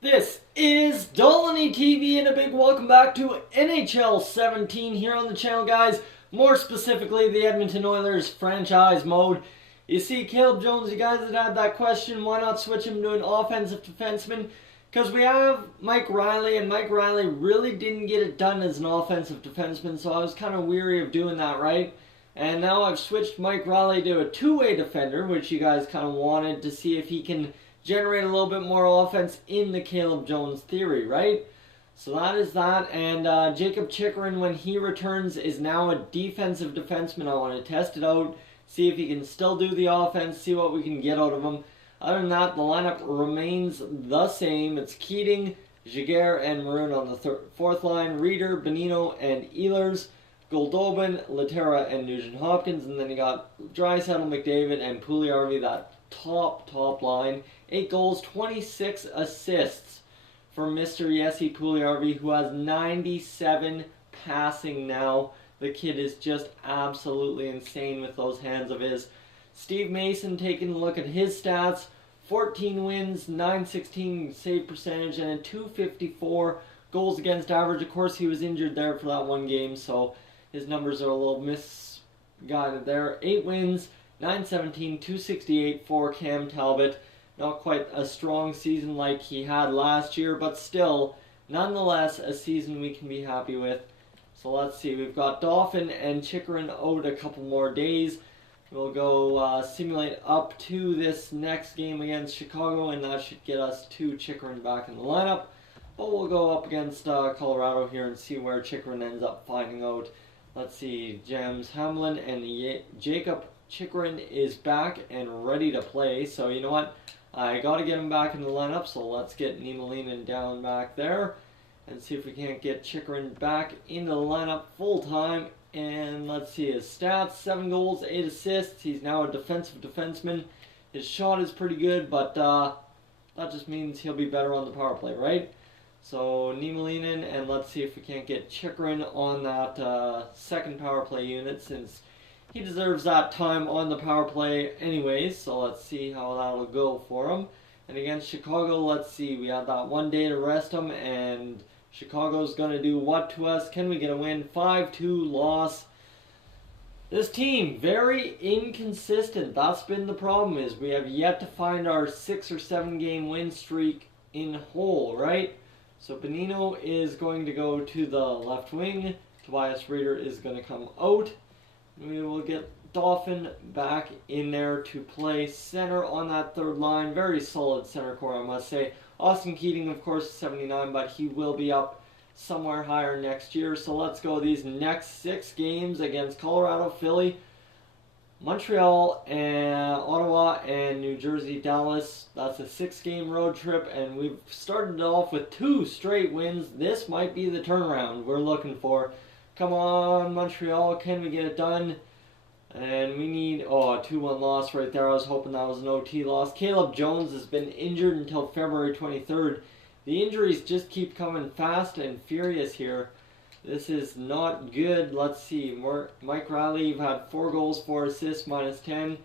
This is Dolany TV and a big welcome back to NHL 17 here on the channel, guys. More specifically, the Edmonton Oilers franchise mode. You see, Caleb Jones, you guys had that question, why not switch him to an offensive defenseman? Because we have Mike Riley, and Mike Riley really didn't get it done as an offensive defenseman, so I was kind of weary of doing that, right? And now I've switched Mike Riley to a two-way defender, which you guys kind of wanted to see if he can generate a little bit more offense in the Caleb Jones theory, right? So that is that. And Jacob Chychrun, when he returns, is now a defensive defenseman. I want to test it out, see if he can still do the offense, see what we can get out of him. Other than that, the lineup remains the same. It's Keating, Giguere, and Maroon on the fourth line. Reeder, Bonino, and Ehlers. Goldobin, Laterra, and Nugent-Hopkins. And then you got Draisaitl, McDavid, and Puljujarvi, that top line. 8 goals, 26 assists for Mr. Jesse Puljujarvi, who has 97 passing now. The kid is just absolutely insane with those hands of his. Steve Mason taking a look at his stats. 14 wins, 916 save percentage, and a 254 goals against average. Of course, he was injured there for that one game, so his numbers are a little misguided there. 8 wins, 917, 268 for Cam Talbot. Not quite a strong season like he had last year, but still, nonetheless, a season we can be happy with. So let's see, we've got Dauphin and Chychrun owed a couple more days. We'll go simulate up to this next game against Chicago, and that should get us 2 Chychrun back in the lineup. But we'll go up against Colorado here and see where Chychrun ends up finding out. Let's see, James Hamlin and Jacob Chychrun is back and ready to play. So you know what? I got to get him back in the lineup, so let's get Niemelainen down back there and see if we can't get Chychrun back into the lineup full time. And let's see his stats: 7 goals, 8 assists. He's now a defensive defenseman. His shot is pretty good, but that just means he'll be better on the power play, right? So Niemelainen, and let's see if we can't get Chychrun on that second power play unit, since he deserves that time on the power play anyways. So let's see how that'll go for him. And against Chicago, let's see, we had that one day to rest him, and Chicago's going to do what to us? Can we get a win? 5-2 loss. This team, very inconsistent. That's been the problem, is we have yet to find our 6 or 7 game win streak in whole, right? So Bonino is going to go to the left wing. Tobias Reeder is going to come out. We will get Dauphin back in there to play center on that third line. Very solid center core, I must say. Austin Keating, of course, 79, but he will be up somewhere higher next year. So let's go these next 6 games against Colorado, Philly, Montreal, and Ottawa, and New Jersey, Dallas. That's a 6-game road trip, and we've started off with 2 straight wins. This might be the turnaround we're looking for. Come on, Montreal, can we get it done? And we need, a 2-1 loss right there. I was hoping that was an OT loss. Caleb Jones has been injured until February 23rd. The injuries just keep coming fast and furious here. This is not good. Let's see. Mike Riley, you've had 4 goals, 4 assists, -10.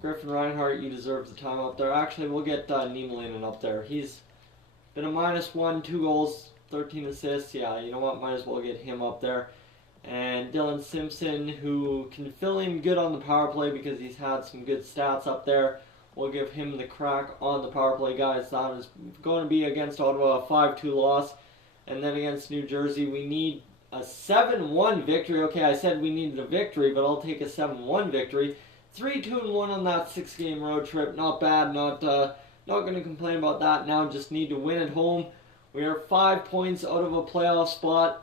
Griffin Reinhart, you deserve the time up there. Actually, we'll get Niemelainen up there. He's been a -1, 2 goals, 13 assists. Yeah, you know what? Might as well get him up there. And Dylan Simpson, who can fill in good on the power play because he's had some good stats up there. We'll give him the crack on the power play, guys. That is going to be against Ottawa, a 5-2 loss. And then against New Jersey, we need a 7-1 victory. Okay, I said we needed a victory, but I'll take a 7-1 victory. 3-2-1 on that 6-game road trip. Not bad. Not going to complain about that now. Just need to win at home. We are 5 points out of a playoff spot.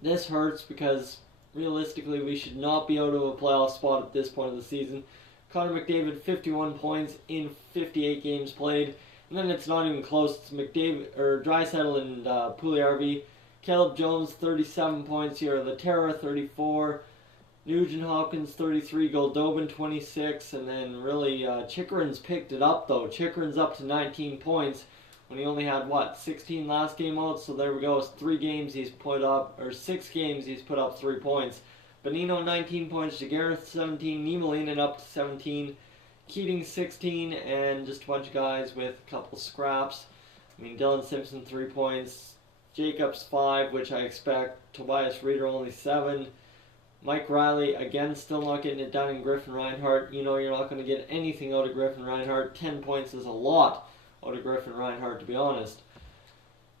This hurts because realistically we should not be out of a playoff spot at this point of the season. Connor McDavid, 51 points in 58 games played. And then it's not even close. It's Draisaitl and Puljujarvi. Caleb Jones, 37 points here. Laterra, 34. Nugent-Hopkins, 33. Goldobin, 26. And then really, Chychrun's picked it up, though. Chychrun's up to 19 points when he only had, 16 last game out. So there we go. It's 3 games he's put up, or 6 games he's put up 3 points. Bonino, 19 points. Giguere, 17. Niemelainen up to 17. Keating 16, and just a bunch of guys with a couple scraps. I mean, Dylan Simpson 3 points, Jacobs 5, which I expect. Tobias Reeder only 7. Mike Riley, again, still not getting it done. And Griffin Reinhart, you know you're not going to get anything out of Griffin Reinhart. 10 points is a lot out of Griffin Reinhart, to be honest.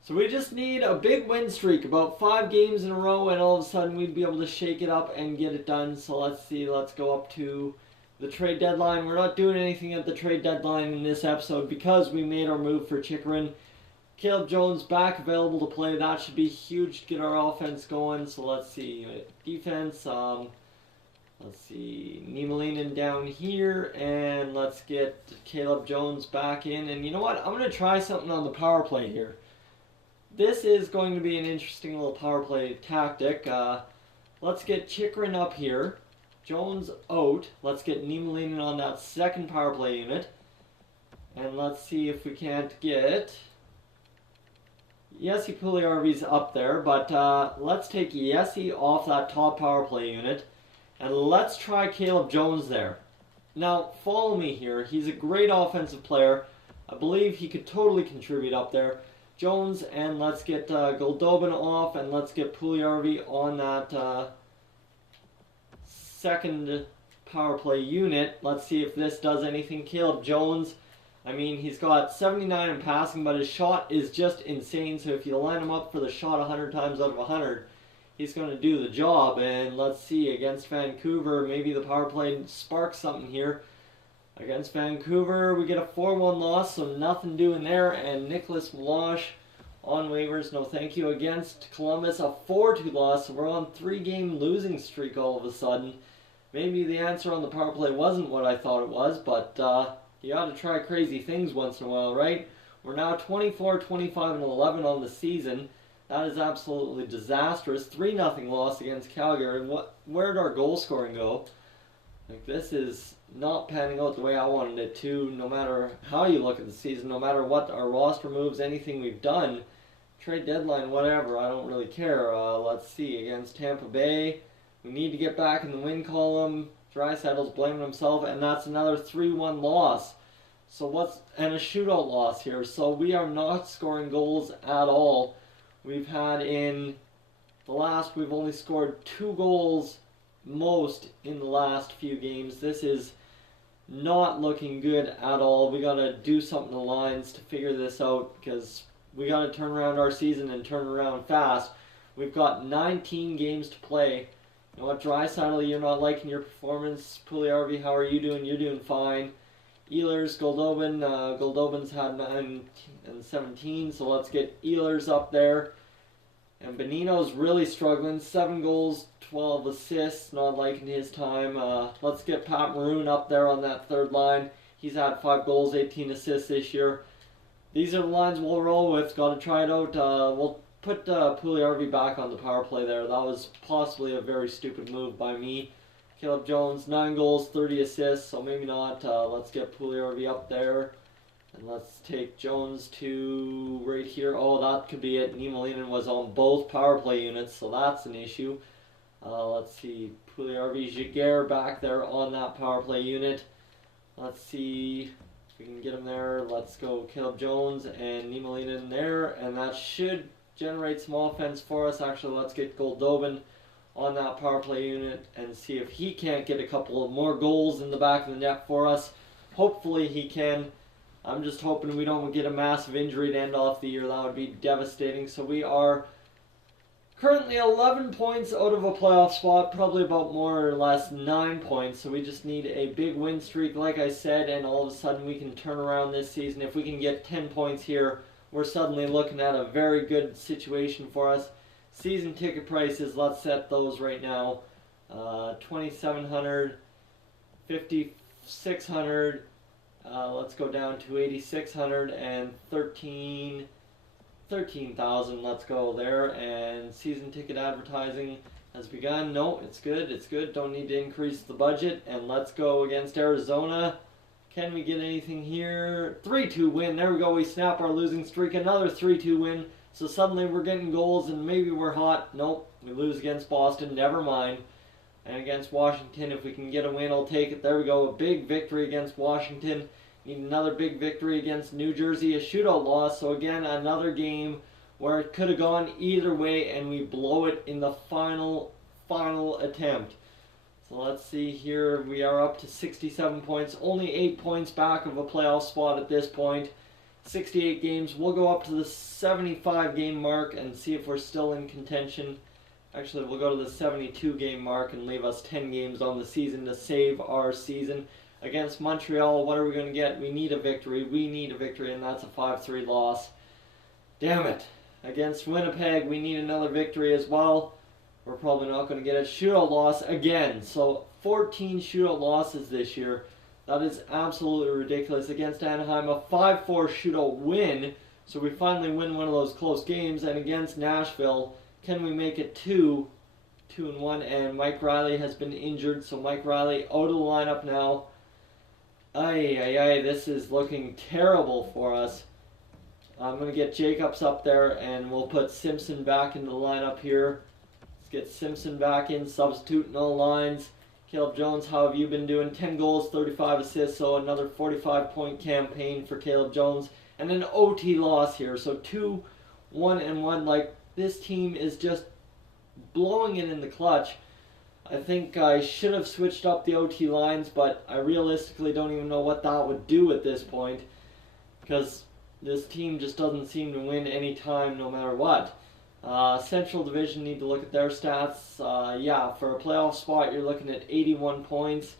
So we just need a big win streak, about 5 games in a row, and all of a sudden we'd be able to shake it up and get it done. So let's see, let's go up to the trade deadline. We're not doing anything at the trade deadline in this episode because we made our move for Chychrun. Caleb Jones back available to play. That should be huge to get our offense going. So let's see. Defense. Let's see. Niemelainen down here. And let's get Caleb Jones back in. And you know what? I'm going to try something on the power play here. This is going to be an interesting little power play tactic. Let's get Chychrun up here. Jones out. Let's get Niemelainen on that second power play unit. And let's see if we can't get Jesse Puljujärvi's up there, but let's take Jesse off that top power play unit, and let's try Caleb Jones there. Now, follow me here. He's a great offensive player. I believe he could totally contribute up there. Jones, and let's get Goldobin off, and let's get Puljujärvi on that second power play unit. Let's see if this does anything. Caleb Jones, I mean, he's got 79 in passing, but his shot is just insane. So if you line him up for the shot 100 times out of 100, he's going to do the job. And let's see, against Vancouver, maybe the power play sparks something here. Against Vancouver, we get a 4-1 loss, so nothing doing there. And Nicholas Meloche on waivers, no thank you. Against Columbus, a 4-2 loss, so we're on 3-game losing streak all of a sudden. Maybe the answer on the power play wasn't what I thought it was, but you got to try crazy things once in a while, right? We're now 24, 25, and 11 on the season. That is absolutely disastrous. 3-0 loss against Calgary. Where did our goal scoring go? Like, this is not panning out the way I wanted it to, no matter how you look at the season, no matter what our roster moves, anything we've done, trade deadline, whatever, I don't really care. Let's see, against Tampa Bay, we need to get back in the win column. Draisaitl's blaming himself, and that's another 3-1 loss. So and a shootout loss here. So we are not scoring goals at all. We've had in the last, we've only scored 2 goals most in the last few games. This is not looking good at all. We got to do something in the lines to figure this out, because we got to turn around our season and turn around fast. We've got 19 games to play. You know what, Draisaitl, you're not liking your performance. Puljujärvi, how are you doing? You're doing fine. Ehlers, Goldobin. Goldobin's had 9 and 17, so let's get Ehlers up there. And Bonino's really struggling. 7 goals, 12 assists. Not liking his time. Let's get Pat Maroon up there on that third line. He's had 5 goals, 18 assists this year. These are the lines we'll roll with. Got to try it out. We'll put Puljujärvi back on the power play there. That was possibly a very stupid move by me. Caleb Jones, 9 goals, 30 assists, so maybe not. Let's get Puljujärvi up there. And let's take Jones to right here. Oh, that could be it. Niemelainen was on both power play units, so that's an issue. Let's see. Puljujärvi, Giguère back there on that power play unit. Let's see if we can get him there. Let's go Caleb Jones and Niemelainen there, and that should generate some offense for us. Actually, let's get Goldobin on that power play unit and see if he can't get a couple of more goals in the back of the net for us. Hopefully he can. I'm just hoping we don't get a massive injury to end off the year. That would be devastating. So we are currently 11 points out of a playoff spot, probably about more or less 9 points. So we just need a big win streak, like I said, and all of a sudden we can turn around this season. If we can get 10 points here, we're suddenly looking at a very good situation for us. Season ticket prices, let's set those right now. 2,700, 5,600. Let's go down to 8,600 and 13,000. Let's go there. And season ticket advertising has begun. No, it's good. It's good. Don't need to increase the budget. And let's go against Arizona. Can we get anything here? 3-2 win. There we go. We snap our losing streak. Another 3-2 win. So suddenly we're getting goals and maybe we're hot. Nope. We lose against Boston. Never mind. And against Washington, if we can get a win, I'll take it. There we go. A big victory against Washington. Need another big victory against New Jersey, a shootout loss. So again, another game where it could have gone either way, and we blow it in the final attempt. So let's see here. We are up to 67 points, only 8 points back of a playoff spot at this point. 68 games. We'll go up to the 75 game mark and see if we're still in contention. Actually, we'll go to the 72 game mark and leave us 10 games on the season to save our season. Against Montreal, what are we going to get? We need a victory. We need a victory, and that's a 5-3 loss. Damn it. Against Winnipeg, we need another victory as well. We're probably not going to get a shootout loss again. So 14 shootout losses this year. That is absolutely ridiculous. Against Anaheim, a 5-4 shootout win. So we finally win one of those close games. And against Nashville, can we make it 2-1? And Mike Riley has been injured. So Mike Riley out of the lineup now. This is looking terrible for us. I'm going to get Jacobs up there, and we'll put Simpson back in the lineup here. Let's get Simpson back in, substituting all lines. Caleb Jones, how have you been doing? 10 goals, 35 assists, so another 45-point campaign for Caleb Jones. And an OT loss here, so 2-1-1. Like, this team is just blowing it in the clutch. I think I should have switched up the OT lines, but I realistically don't even know what that would do at this point, because this team just doesn't seem to win any time no matter what. Central Division, need to look at their stats. For a playoff spot, you're looking at 81 points.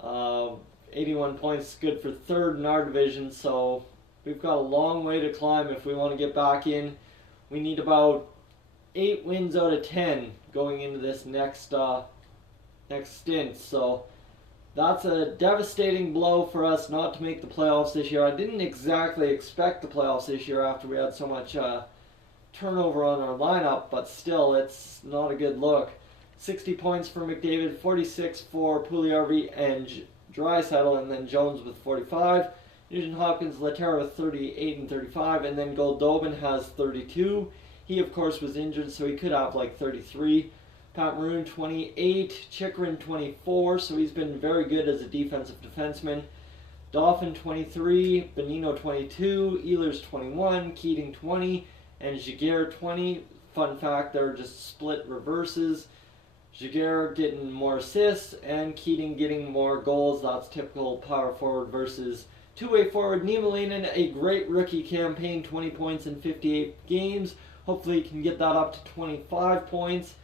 81 points is good for third in our division, so we've got a long way to climb if we want to get back in. We need about 8 wins out of 10 going into this next stint, so that's a devastating blow for us not to make the playoffs this year. I didn't exactly expect the playoffs this year after we had so much turnover on our lineup, but still, it's not a good look. 60 points for McDavid, 46 for Puljujarvi and Draisaitl, and then Jones with 45. Nugent Hopkins, Laterra with 38 and 35, and then Goldobin has 32. He, of course, was injured, so he could have like 33. Pat Maroon, 28. Chychrun, 24, so he's been very good as a defensive defenseman. Dauphin, 23. Bonino, 22. Ehlers, 21. Keating, 20. And Giguère, 20. Fun fact, they're just split reverses. Giguère getting more assists, and Keating getting more goals. That's typical power forward versus two-way forward. Niemelainen, a great rookie campaign, 20 points in 58 games. Hopefully he can get that up to 25 points.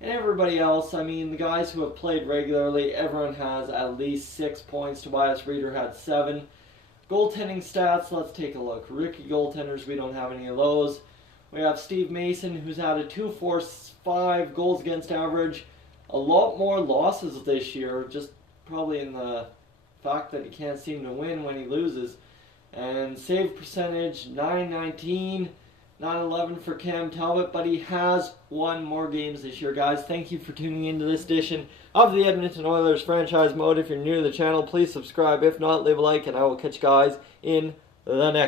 And everybody else, I mean, the guys who have played regularly, everyone has at least 6 points. Tobias Reeder had 7. Goaltending stats, let's take a look. Rookie goaltenders, we don't have any of those. We have Steve Mason, who's had a 2.45 goals against average. A lot more losses this year, just probably in the fact that he can't seem to win when he loses. And save percentage, .919. 9-11 for Cam Talbot, but he has won more games this year, guys. Thank you for tuning into this edition of the Edmonton Oilers Franchise Mode. If you're new to the channel, please subscribe. If not, leave a like, and I will catch you guys in the next